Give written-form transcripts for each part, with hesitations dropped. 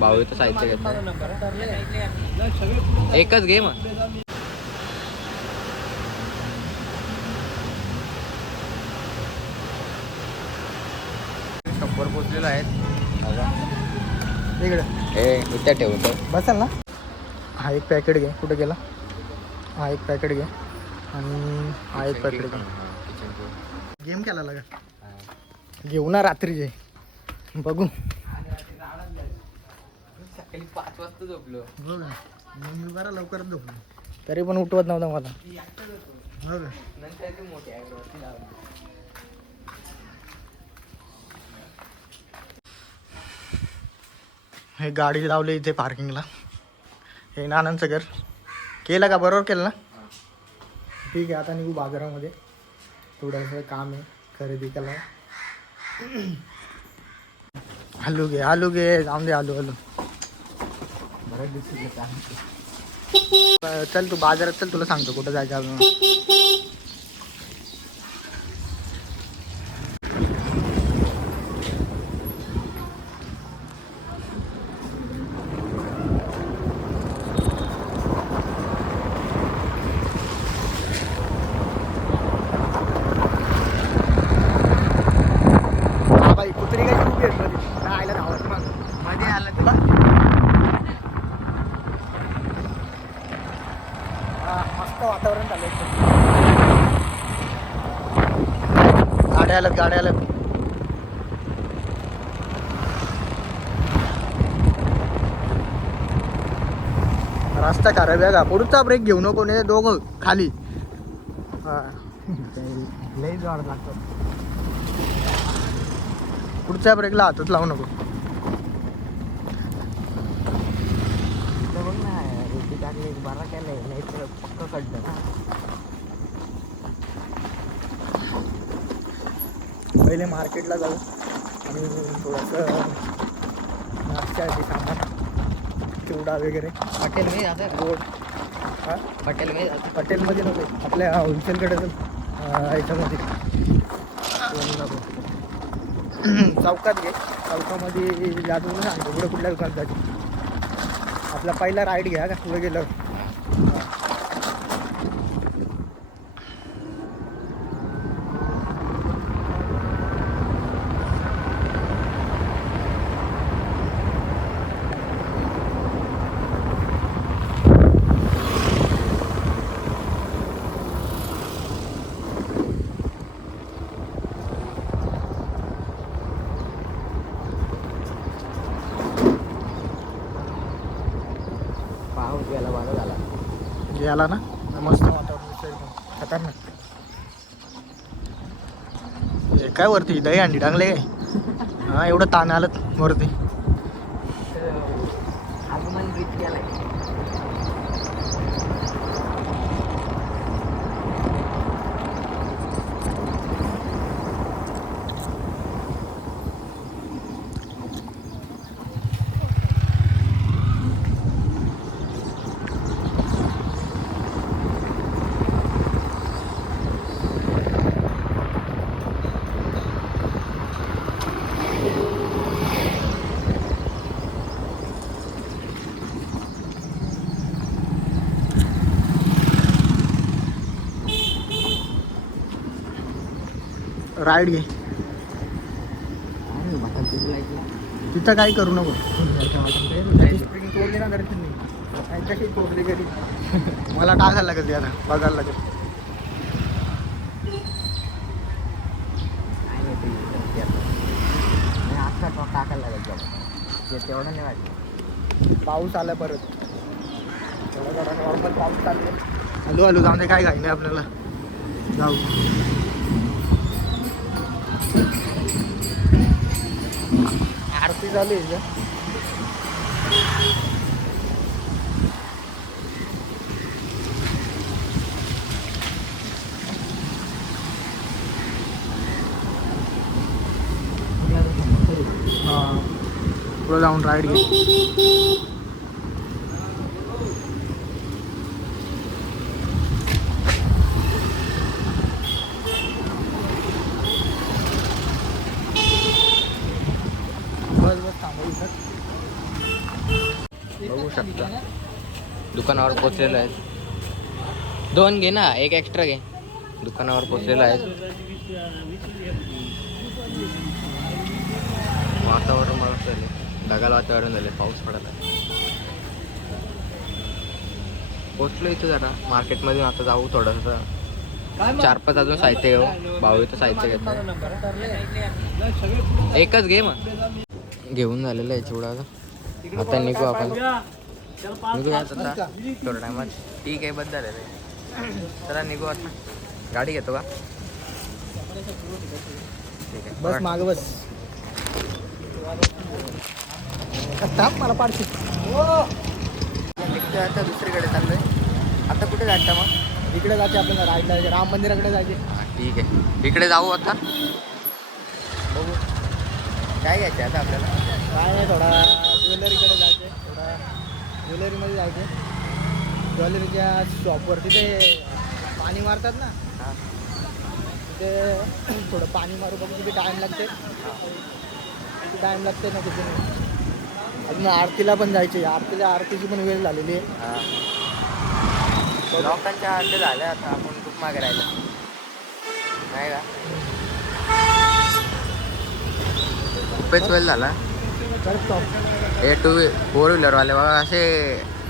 भाऊ साहित्य घेत एकच घे मग. शंभर पोचलेलो आहेत इकडे. इथे ठेवतो बसाल ना. हा एक पॅकेट घे. कुठे गेला? हा एक पॅकेट घे आणि हा एक पॅकेट घे. गेम खेळायला का? घेऊ ना रात्रीचे बघू. सकाळी 5 वाजता झोपलो. हो का? मग मी बरा लवकरच झोपलो. तरी पण उठवत नव्हता मला. हो का? नंतर ते मोठे हे गाडी लावली इथे पार्किंगला. हे नानांचं घर. केलं का? बरोबर केलं ना? ठीक आहे. आता निघू बाजारामध्ये. थोडंसं काम आहे खरेदी केला. आलू घे आलू घे. जाऊन दे आलू आलू. बरं दिसलं चल तू बाजारात चल. तुला सांगतो कुठं जायचं अजून. कुत्री काय उभी आहे राहायला धावत मग मध्ये आला तुला. मस्त वातावरण चालू आहे. गाड्या आल्यात गाड्या आल्यात. रस्ता खराब आहे का? पुढचा ब्रेक घेऊ नको ने दोघं खाली. हा लई जोर लागतो. पुढच्या ब्रेकला हातच लावू नको. बघ ना रोटी टाकली बरा केलंय नाही तर पक्का कळतं ना. पहिले मार्केटला जाऊ आणि थोडंसं नाश्त्यासाठी सामान चिवडा वगैरे. हॉटेलमध्ये जातं रोड. हां हॉटेलमध्ये जातं. हॉटेलमध्ये नको आपल्या होलसेलकडे ह्याच्यामध्ये चौकात घे. चौकामध्ये जातो सांगतो पुढे कुठल्या दुकानात जायचं. आपला पहिला राईड घ्या का पुढे गेलं. याला ना मस्त वातावरण खतरनाक. काय वरती दही अंडी टांगले काय? हा एवढं ताण आलं वरती. राईड घे. तिथं काही करू नको. स्प्रिंग तोडली ना तरी कशी तोडली कधी. मला टाकायला लागेल ते आता बघायला लागेल. टाकायला लागेल तेवढं नाही वाटलं. पाऊस आला परत. थोडा नॉर्मल पाऊस चालले. हॅलो हॅलो जाऊ दे काय घाई नाही आपल्याला. जाऊ आरती चालू आहे. हां पुढे जाऊन राईड घे. बस बस थांबू इथं. बघू शकता दुकानावर पोचलेलो आहे. 2 घे ना, एक एक्स्ट्रा घे. दुकानावर पोचलेलो आहे. वातावरण मला झाले, ढगाळ वातावरण झाले, पाऊस पडला. पोचलो इथं जरा मार्केटमध्ये. आता जाऊ थोडंसं 4-5 अजून साहित्य घेऊ. भाऊ इथं साहित्य घेतो. एकच घे मग. घेऊन झालेलं आहे चिवडा. आता निघू आपण. निघूयात आता थोड्या टायमात. ठीक आहे, बंद झालेलं आहे. चला निघू आता. गाडी घेतो का? ठीक आहे, बस माग बस. थांब मला पाडशी. निघतोय आता, दुसरीकडे चाललोय. आता कुठे जायचं मग? इकडे जायचे आपल्याला, राईटला जायचे, राम मंदिराकडे जायचे. हां ठीक आहे, इकडे जाऊ आता. बघू काय घ्यायचं आता आपल्याला. काय नाही, थोडा ज्वेलरीकडे जायचे, थोडा ज्वेलरीमध्ये जायचे. ज्वेलरीच्या शॉपवर तिथे पाणी मारतात ना, हां तिथे थोडं पाणी मारू बघू. किती टाईम लागते, किती टाईम लागते ना तिथे. अजून आरतीला पण जायचे. आरतीची पण वेळ झालेली आहे. हां लोकांच्या अर्धे झाले. आता आपण खूप मागे राहिलं नाही का? खूपच वेळ झाला. हे 4 व्हीलरवाले बघा असे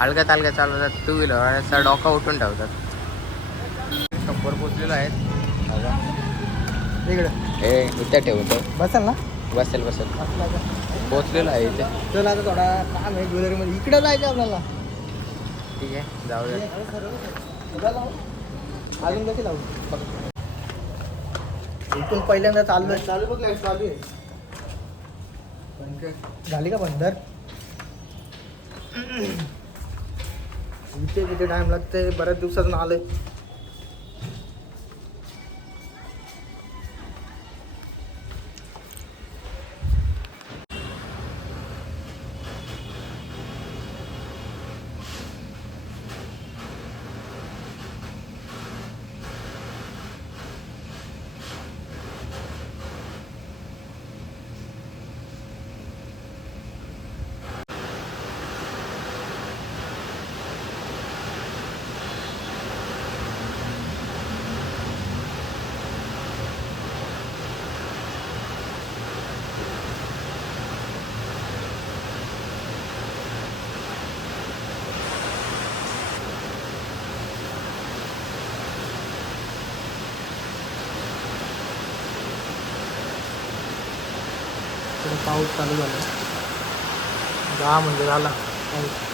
हलक्या तालक्या चालवतात. 2 व्हीलरवाल्याचा डोका उठून ठेवतात. शंभर पोचलेलो आहेत. इकडे हे इथं ठेवतो. बसेल ना? बसेल पोचलेलो आहे इथे. चला आता थोडा काम आहे ज्वेलरीमध्ये. इकडे जायचं आपल्याला. ठीक आहे, जाऊया. अजून कशी लावू? इथून पहिल्यांदा चाललोय. चालू आहे. झाली का बंदर? इथे किती टाइम लागते, बऱ्याच दिवसातून आलोय. पाऊस चालू झाला. म्हणजे झाला पाऊस.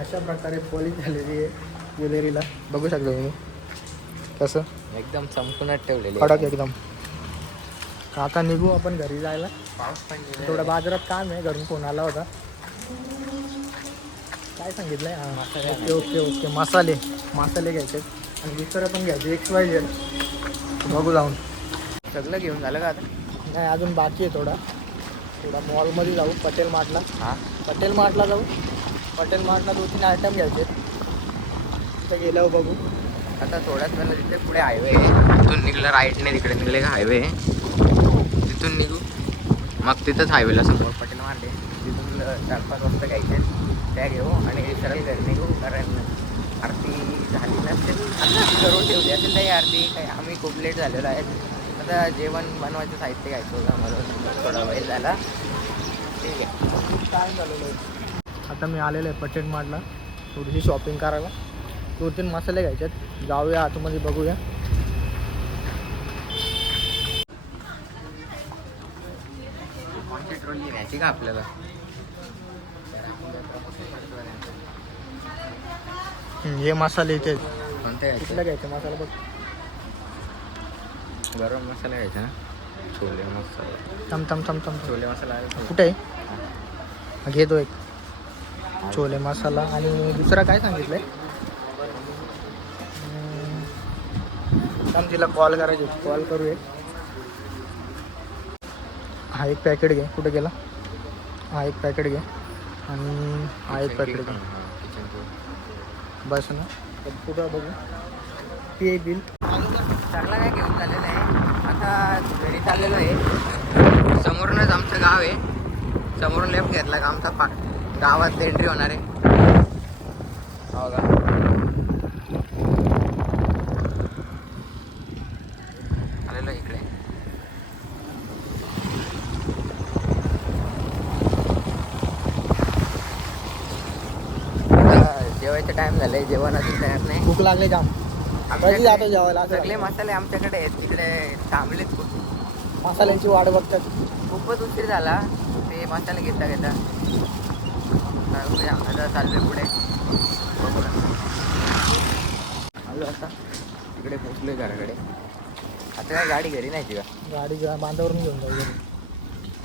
अशा प्रकारे पॉलिश झालेली आहे ज्वेलरीला. बघू शकता तुम्ही कसं एकदम संपूर्णच ठेवलेली कडक एकदम. आता निघू आपण घरी जायला. पाऊस पण थोडं बाजारात काम आहे, घरून फोन आला होता. काय सांगितलंय? हां ओके. मसाले घ्यायचे आणि दुसरं पण घ्यायचे XYZ. बघू जाऊन. सगळं घेऊन झालं का आता? नाही, अजून बाकी आहे. थोडा मॉलमध्ये जाऊ. पटेल मार्टला जाऊ. पटेल मार्टला 2-3 आयटम घ्यायचे. तिथं गेल्यावर बघू. आता थोड्याच वेळेला तिथे पुढे हायवे आहे. तिथून निघलं राईटने, तिकडे निघले का हायवे. तिथून निघू मग तिथंच हायवेला समोर पटेल मार्ट आहे. तिथून 4-5 वाजता घ्यायचे त्या घेऊ आणि सरळ घरी निघू. कारण आरती झाली नसते. आता करून ठेवली असेल काही आरती. काही आम्ही खूप लेट झालेलो आहे. आता जेवण बनवायचं साहित्य घ्यायचं होतं म्हणून थोडा वेळ झाला. ठीक आहे. काय झालेलं आहे. आता मी आलेलो आहे पटेल मार्टला थोडीशी शॉपिंग करायला. 2-3 मसाले घ्यायच्यात. जाऊया आतमध्ये बघूया. कोणती ट्रॉली न्यायची का आपल्याला? हे मसाले इथे कोणत्या कुठला घ्यायचं? घ्यायचा मसाला बघ. गरम मसाला घ्यायचा ना. छोले मसाला. थम छोले मसाला आहे का? कुठे आहे? घेतो एक छोले मसाला. आणि दुसरा काय सांगितलंय? थांब तिला कॉल करायची. कॉल करूया. हा एक पॅकेट घे. कुठे गेला? हा एक पॅकेट घे. आणि हा एक पॅकेट घे. बस ना. तर कुठं बघू ते बिल. चांगला काय घेऊन चाललेलं आहे. आता घरी चाललेलो आहे. समोरूनच आमचं गाव आहे. समोरून लेफ्ट घेतला का आमचा गावात एंट्री होणार आहे. हो का? आलेलो इकडे. जेवायचं टाइम झालंय. जेवण अजून तयार नाही. भूक लागले जाम. कधी जातो जेवायला? सगळे मसाले आमच्याकडे आहेत. तिकडे थांबलेत खूप. मसाल्याची वाट बघतात. खूपच उशीर झाला. ते मसाले घेता आता चाललोय पुढे. बघू ना. आलो आता तिकडे पोचलोय घराकडे. आता काय गाडी घरी नाही का? गाडी बांधावरून घेऊन जाऊ घरी.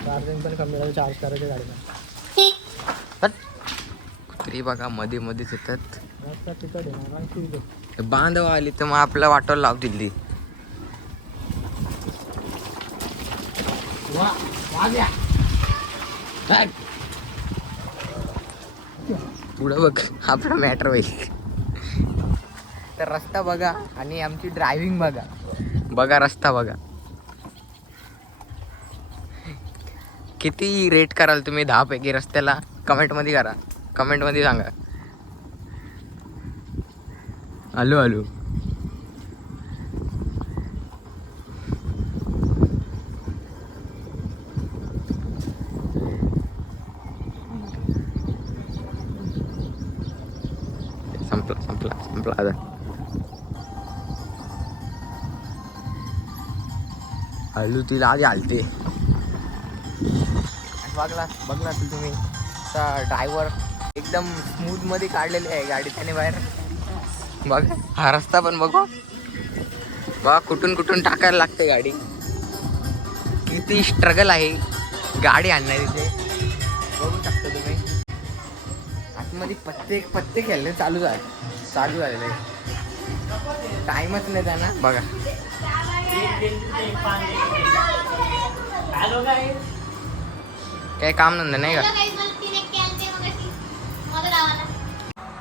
चार्जिंग पण कमी झालं. चार्ज करायचं गाडीला. कुत्री बघा मध्ये मध्येच येतात. रस्ता तिकड आहे. बांधव आली तर मग आपल्या वाटोला लावतील ती. पुढं बघ आपला मॅटर होईल. तर रस्ता बघा आणि आमची ड्रायव्हिंग बघा. बघा रस्ता बघा. किती रेट कराल तुम्ही 10 पैकी रस्त्याला? कमेंटमध्ये करा. कमेंटमध्ये सांगा. आलो संपला आता. हलू तिला आधी हलते. बघला तुम्ही ड्रायव्हर एकदम स्मूथ मध्ये काढलेली आहे गाडी त्याने बाहेर. बघा हा रस्ता पण बघा कुठून टाकायला लागते गाडी. किती स्ट्रगल आहे गाडी आणणार इथे. बघू शकता तुम्ही. आतमध्ये पत्ते खेळणे चालू झालेलं आहे. टाइमच नाही त्यांना. बघा काही काम नंतर नाही का?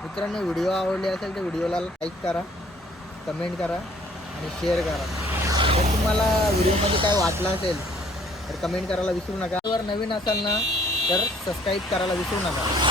मित्रांनो व्हिडिओ आवडले असेल तर व्हिडिओला लाईक करा, कमेंट करा आणि शेअर करा. जर तुम्हाला व्हिडिओमध्ये काय वाटलं असेल तर कमेंट करायला विसरू नका. जर नवीन असाल ना तर सबस्क्राईब करायला विसरू नका.